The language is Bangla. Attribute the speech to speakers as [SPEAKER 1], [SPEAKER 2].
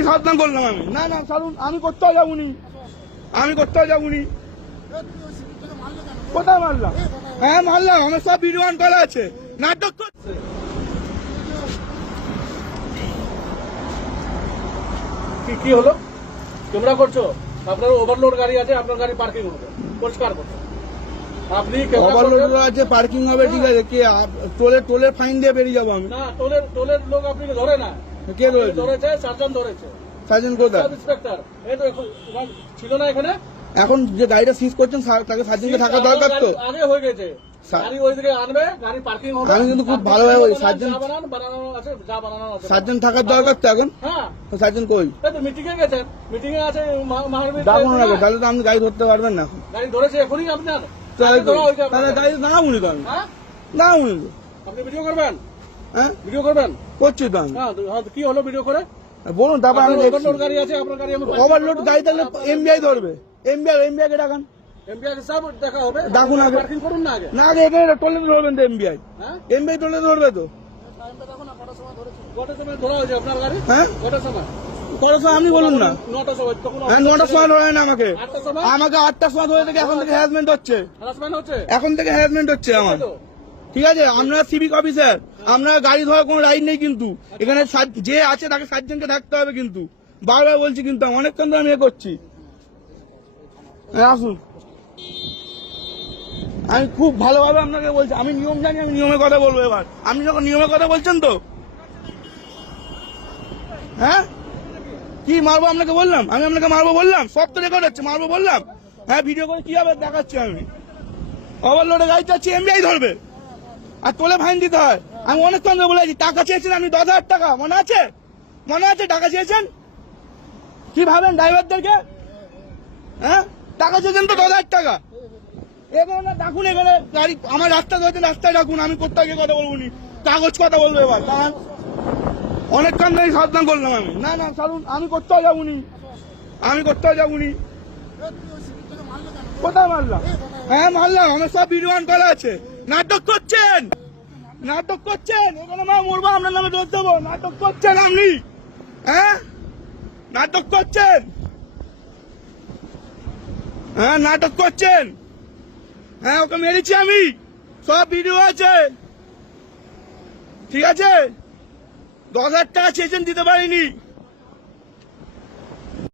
[SPEAKER 1] নেই সাবধান করলাম আমি। না না ছাড়ুন আমি কোথাও যাবুনি। আমি কোথাও যাবুনি। কোথায় মারলাম? হ্যাঁ মারলাম আমার সব ভিডিও অন করা আছে। নাটক করছে।
[SPEAKER 2] কি কি হলো? তোমরা করছ? আপনার ওভারলোড গাড়ি আছে আপনার গাড়ি পার্কিং হবে পরিষ্কার করছ আপনি
[SPEAKER 1] ওভারলোড আছে পার্কিং হবে ঠিক আছে কে টোলে টোলের ফাইন দিয়ে বেরিয়ে যাব আমি।
[SPEAKER 2] না টোলের টোলের লোক আপনি ধরে না।
[SPEAKER 1] কে
[SPEAKER 2] ধরেছে সার্জন ধরেছে।
[SPEAKER 1] সার্জন কোথায়?
[SPEAKER 2] ইন্সপেক্টর। এই তো এখন ছিল না এখানে?
[SPEAKER 1] এখন যে গাড়িটা সিজ করছেন তাকে সার্জনকে থাকা দরকার তো?
[SPEAKER 2] আগে হয়ে গেছে। গাড়ি আনবে গাড়ি পার্কিং
[SPEAKER 1] আমি কিন্তু খুব সার্জন- সার্জন থাকার দরকার তো এখন?
[SPEAKER 2] হ্যাঁ।
[SPEAKER 1] সার্জন কই?
[SPEAKER 2] তো মিটিং এ গেছেন। মিটিং এ আছে
[SPEAKER 1] ডাকুন না। তাহলে তো আপনি গাড়ি ধরতে পারবেন না এখন।
[SPEAKER 2] গাড়ি ধরেছে এখনই আপনার।
[SPEAKER 1] তাহলে
[SPEAKER 2] গাড়ি
[SPEAKER 1] না উনি তো
[SPEAKER 2] হ্যাঁ?
[SPEAKER 1] না উনি
[SPEAKER 2] আপনি ভিডিও করবেন?
[SPEAKER 1] হ্যাঁ?
[SPEAKER 2] ভিডিও করবেন?
[SPEAKER 1] করছি তো আমি।
[SPEAKER 2] হ্যাঁ হ্যাঁ, কি হলো ভিডিও করে?
[SPEAKER 1] বলুন তারপর আমি দেখছি।
[SPEAKER 2] গাড়ি আছে আপনার গাড়ি আমি
[SPEAKER 1] ওভারলোড গাড়ি তাহলে এমবিআই ধরবে। এমবিআই এমবিআই কে ডাকান।
[SPEAKER 2] এমপিআর সব দেখা হবে।
[SPEAKER 1] ডাকুন আগে।
[SPEAKER 2] পার্কিং করুন না আগে।
[SPEAKER 1] না আগে এখানে টোলে ধরবেন তো এমবিআই
[SPEAKER 2] হ্যাঁ?
[SPEAKER 1] এমবিআই টোলে ধরবে তো।
[SPEAKER 2] কটার সময় ধরা হয়েছে আপনার গাড়ি?
[SPEAKER 1] হ্যাঁ?
[SPEAKER 2] কটার সময়?
[SPEAKER 1] আপনি বলুন না।
[SPEAKER 2] নটার সময় তখন
[SPEAKER 1] হ্যাঁ নটার সময় ধরে না আমাকে। আমাকে আটটার সময় ধরে থেকে এখন থেকে হ্যারাসমেন্ট হচ্ছে। এখন থেকে হ্যারাসমেন্ট হচ্ছে আমার? ঠিক আছে? আমরা সিভিক অফিসার আমরা গাড়ি ধরার কোনো রাইট নেই কিন্তু। এখানে যে আছে তাকে সাতজনকে থাকতে হবে কিন্তু। বারবার বলছি কিন্তু অনেকক্ষণ ধরে আমি এ করছি। আসুন। আমি খুব ভালোভাবে আপনাকে বলছি, আমি নিয়ম জানি, আমি নিয়মের কথা বলব এবার। আপনি যখন নিয়মের কথা বলছেন তো? হ্যাঁ? কি মারবো আপনাকে বললাম? আমি আপনাকে মারবো বললাম? সব তো রেকর্ড হচ্ছে, মারবো বললাম? হ্যাঁ ভিডিও করে কি হবে দেখাচ্ছি আমি। ওভারলোডে গাড়ি চাচ্ছি এমবিআই ধরবে। আর তোলে ফাইন দিতে হয়। আমি অনেকক্ষণ ধরে বলেছি, টাকা চেয়েছেন আপনি দশ হাজার টাকা, মনে আছে? মনে আছে টাকা চেয়েছেন? কি ভাবেন ড্রাইভারদেরকে? হ্যাঁ? টাকা চেয়েছেন তো দশ হাজার টাকা। এখানে না ডাকুন এখানে গাড়ি, আমার রাস্তা ধরেছেন রাস্তায় ডাকুন আমি কোথাও গিয়ে কথা বলব নি? কাগজ কথা বলব এবার, কারণ অনেকক্ষণ ধরে সাবধান করলাম আমি। না না, ছাড়ুন, আমি কোথাও যাবুনি আমি কোথাও যাবুনি কোথায় মারলাম? হ্যাঁ মারলাম, আমার সব ভিডিও করা আছে। নাটক করছেন? নাটক করছেন? এখানে মা, মরবো আপনার নামে দোষ দেবো। নাটক করছেন আপনি? হ্যাঁ? নাটক করছেন? হ্যাঁ নাটক করছেন? হ্যাঁ ওকে মেরেছি আমি। সব ভিডিও আছে। ঠিক আছে? দশ হাজার টাকা চেয়েছেন দিতে পারিনি।